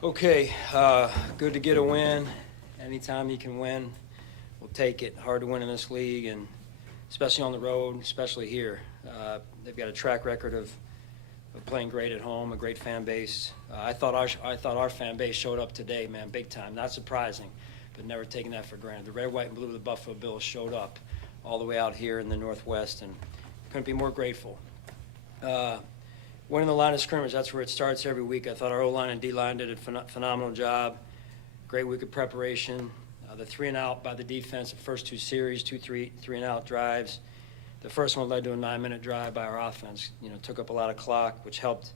Okay, good to get a win. Anytime you can win, we'll take it. Hard to win in this league, and especially on the road, especially here. They've got a track record of playing great at home, a great fan base. I thought our fan base showed up today, man, big time. Not surprising, but never taking that for granted. The red, white, and blue of the Buffalo Bills showed up all the way out here in the Northwest, and couldn't be more grateful. Winning the line of scrimmage, that's where it starts every week. I thought our O-line and D-line did a phenomenal job. Great week of preparation. The 3-and-out by the defense, the first two series, three-and-out drives. The first one led to a 9-minute drive by our offense. Took up a lot of clock, which helped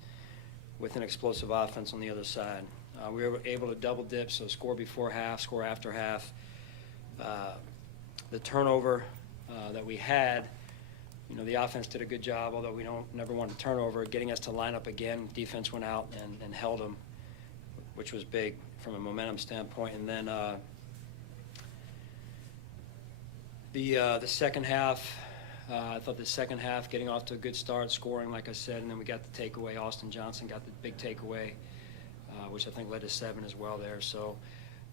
with an explosive offense on the other side. We were able to double dip, so score before half, score after half. The turnover that we had, the offense did a good job, although we never want a turnover, getting us to line up again. Defense went out and held them, which was big from a momentum standpoint. And then the second half, I thought the second half getting off to a good start, scoring, like I said, and then we got the takeaway. Austin Johnson got the big takeaway, which I think led to 7 as well there. So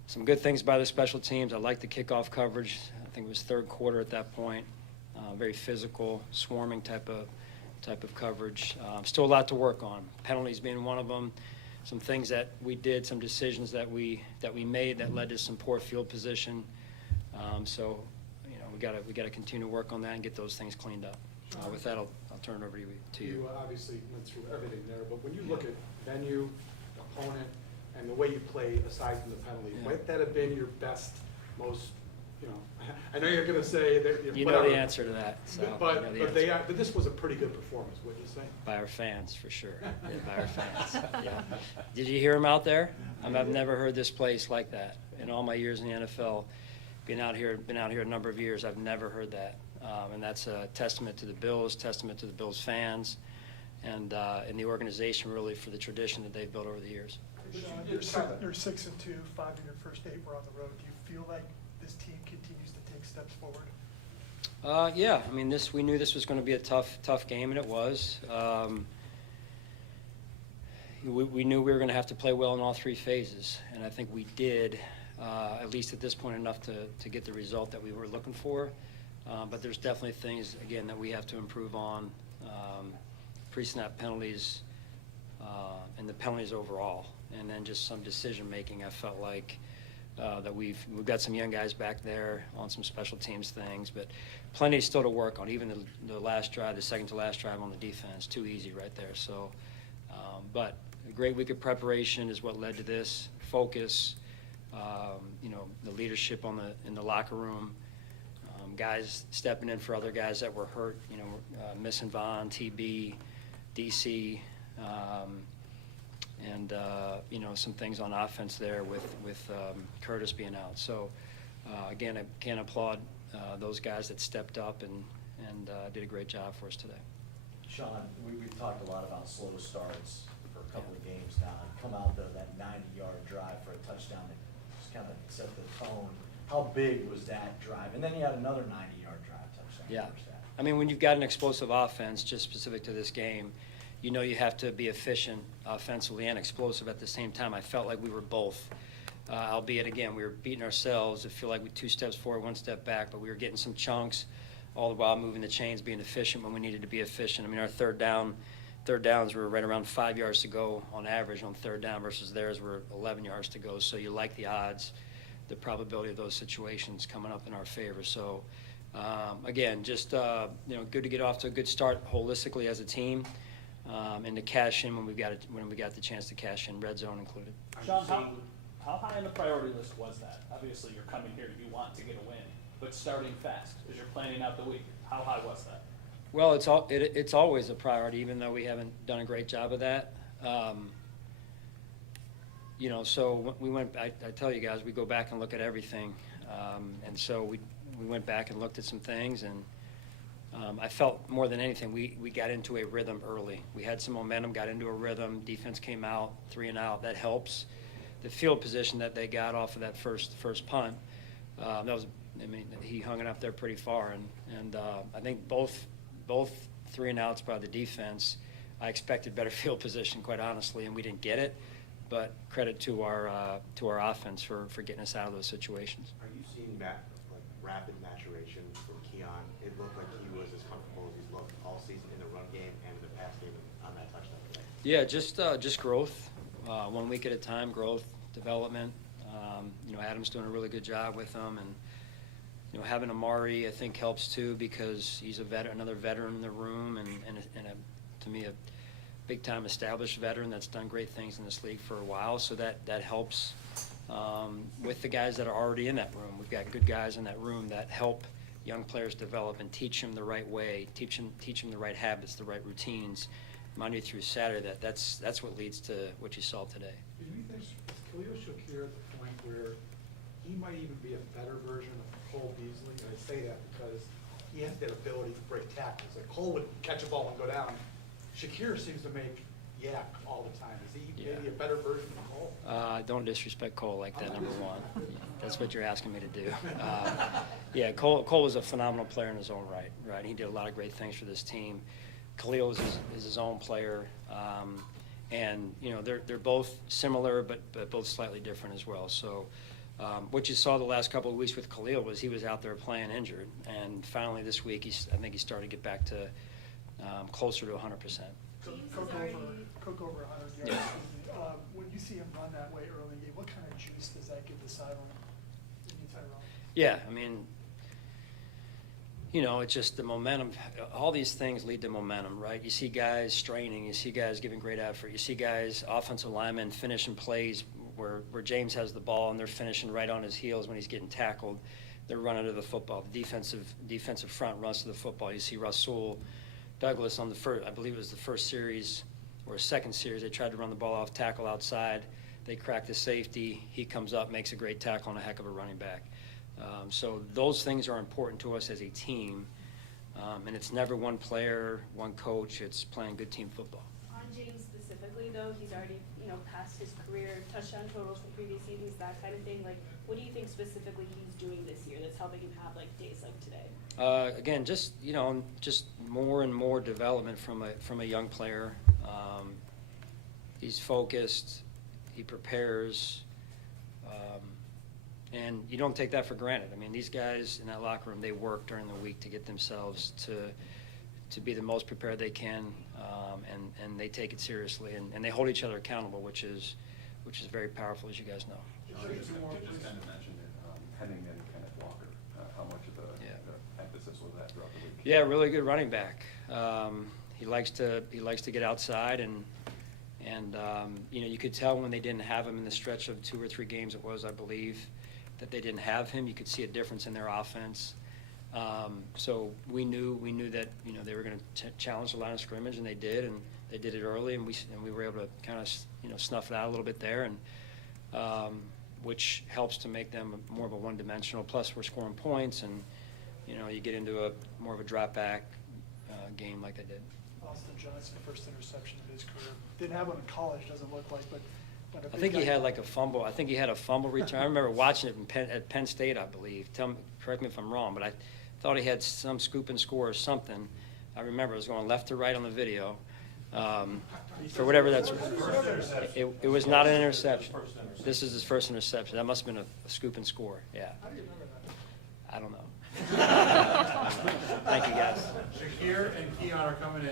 some good things by the special teams. I like the kickoff coverage. I think it was third quarter at that point. Very physical, swarming type of coverage. Still a lot to work on. Penalties being one of them. Some things that we did, some decisions that we made that led to some poor field position. So we got to continue to work on that and get those things cleaned up. With that, I'll turn it over to you. You obviously went through everything there, but when you look at venue, opponent, and the way you play aside from the penalty, might that have been your best, most? I know you're going to say that. You know the answer to that. So but this was a pretty good performance, wouldn't you say? By our fans, for sure. Yeah, by our fans. Yeah. Did you hear them out there? I've never heard this place like that in all my years in the NFL. Been out here a number of years. I've never heard that, and that's a testament to the Bills, testament to the Bills fans, and the organization really for the tradition that they've built over the years. You're 6-2, 5 of your first 8 were on the road. Do you feel like this team continues to take steps forward? Yeah, I mean, we knew this was going to be a tough game, and it was. We knew we were going to have to play well in all 3 phases, and I think we did, at least at this point, enough to get the result that we were looking for. But there's definitely things, again, that we have to improve on. Pre-snap penalties and the penalties overall, and then just some decision-making. I felt like that we've got some young guys back there on some special teams things, but plenty still to work on. Even the last drive, the second to last drive on the defense, too easy right there. So, but a great week of preparation is what led to this. Focus, the leadership in the locker room, guys stepping in for other guys that were hurt. Missing Vaughn, TB, DC. And some things on offense there with Curtis being out. So again, I can't applaud those guys that stepped up and did a great job for us today. Sean, we've talked a lot about slow starts for a couple of games now. Come out there, that 90-yard drive for a touchdown that just kind of set the tone. How big was that drive? And then you had another 90-yard drive touchdown. Yeah, I mean, when you've got an explosive offense, just specific to this game, you have to be efficient offensively and explosive at the same time. I felt like we were both, albeit, again, we were beating ourselves. I feel like we 2 steps forward, 1 step back, but we were getting some chunks, all the while moving the chains, being efficient when we needed to be efficient. I mean, our third downs were right around 5 yards to go on average on third down versus theirs were 11 yards to go. So you like the odds, the probability of those situations coming up in our favor. So, again, just, good to get off to a good start holistically as a team. And to cash in when we got the chance to cash in, red zone included. Sean, how high on the priority list was that? Obviously, you're coming here, you want to get a win, but starting fast as you're planning out the week, how high was that? Well, it's always a priority, even though we haven't done a great job of that. So we went. I tell you guys, we go back and look at everything, and so we went back and looked at some things and. I felt more than anything, we got into a rhythm early. We had some momentum, got into a rhythm. Defense came out, 3-and-out. That helps. The field position that they got off of that first punt, he hung it up there pretty far. And I think both 3-and-outs by the defense, I expected better field position, quite honestly, and we didn't get it. but credit to our offense for getting us out of those situations. Are you seeing that like rapid maturation from Keon? It looked like he was as comfortable as he's looked all season in the run game and in the pass game on that touchdown today. Yeah, just growth, 1 week at a time, growth, development. Adam's doing a really good job with them, and having Amari I think helps too, because he's another veteran in the room, and to me a big time established veteran that's done great things in this league for a while. So that helps with the guys that are already in that room. We've got good guys in that room that help young players develop and teach them the right way, teach them the right habits, the right routines, Monday through Saturday. That's what leads to what you saw today. Do you think, is Khalil Shakir at the point where he might even be a better version of Cole Beasley? And I say that because he has that ability to break tackles. Like Cole would catch a ball and go down. Shakir seems to make yak all the time. Is he maybe a better version of Cole? Don't disrespect Cole like that, number one. That's what you're asking me to do. Yeah, Cole was a phenomenal player in his own right? He did a lot of great things for this team. Khalil is his own player. And, they're both similar, but both slightly different as well. So what you saw the last couple of weeks with Khalil was he was out there playing injured. And finally this week, I think he started to get back to closer to 100%. Cook over 100 yards. Yeah. When you see him run that way early, what kind of juice does that give the sideline? Yeah, I mean, it's just the momentum. All these things lead to momentum, right? You see guys straining. You see guys giving great effort. You see guys, offensive linemen, finishing plays where James has the ball and they're finishing right on his heels when he's getting tackled. They're running to the football. The defensive front runs to the football. You see Rasul Douglas on the first, I believe it was the first series or second series, they tried to run the ball off tackle outside. They cracked the safety. He comes up, makes a great tackle, and a heck of a running back. So those things are important to us as a team. And it's never one player, one coach. It's playing good team football. On James specifically, though, he's already, past his career touchdown totals from previous seasons, that kind of thing. Like, what do you think specifically he's doing this year that's helping him have, days like today? Again, just more and more development from a young player. He's focused. He prepares. And you don't take that for granted. I mean, these guys in that locker room, they work during the week to get themselves to be the most prepared they can, and they take it seriously, and they hold each other accountable, which is very powerful, as you guys know. Just kind of mentioned it, Henning and Kenneth Walker. How much of the emphasis was that throughout the week? Yeah, really good running back. He likes to get outside, and you could tell when they didn't have him in the stretch of 2 or 3 games it was, I believe, that they didn't have him. You could see a difference in their offense. So we knew that they were going to challenge the line of scrimmage, and they did, and they did it early, and we were able to kind of snuff it out a little bit there, and which helps to make them more of a one-dimensional. Plus, we're scoring points, and you get into more of a drop-back game like they did. Austin Johnson, first interception of his career. Didn't have one in college, doesn't look like, but I think he had a fumble. I think he had a fumble return. I remember watching it at Penn State, I believe. Correct me if I'm wrong, but I thought he had some scoop and score or something. I remember it was going left to right on the video. For whatever that's worth. It was not an interception. This is his first interception. That must have been a scoop and score. Yeah. how do you remember that? I don't know. Thank you, guys. Shakir and Keon are coming in.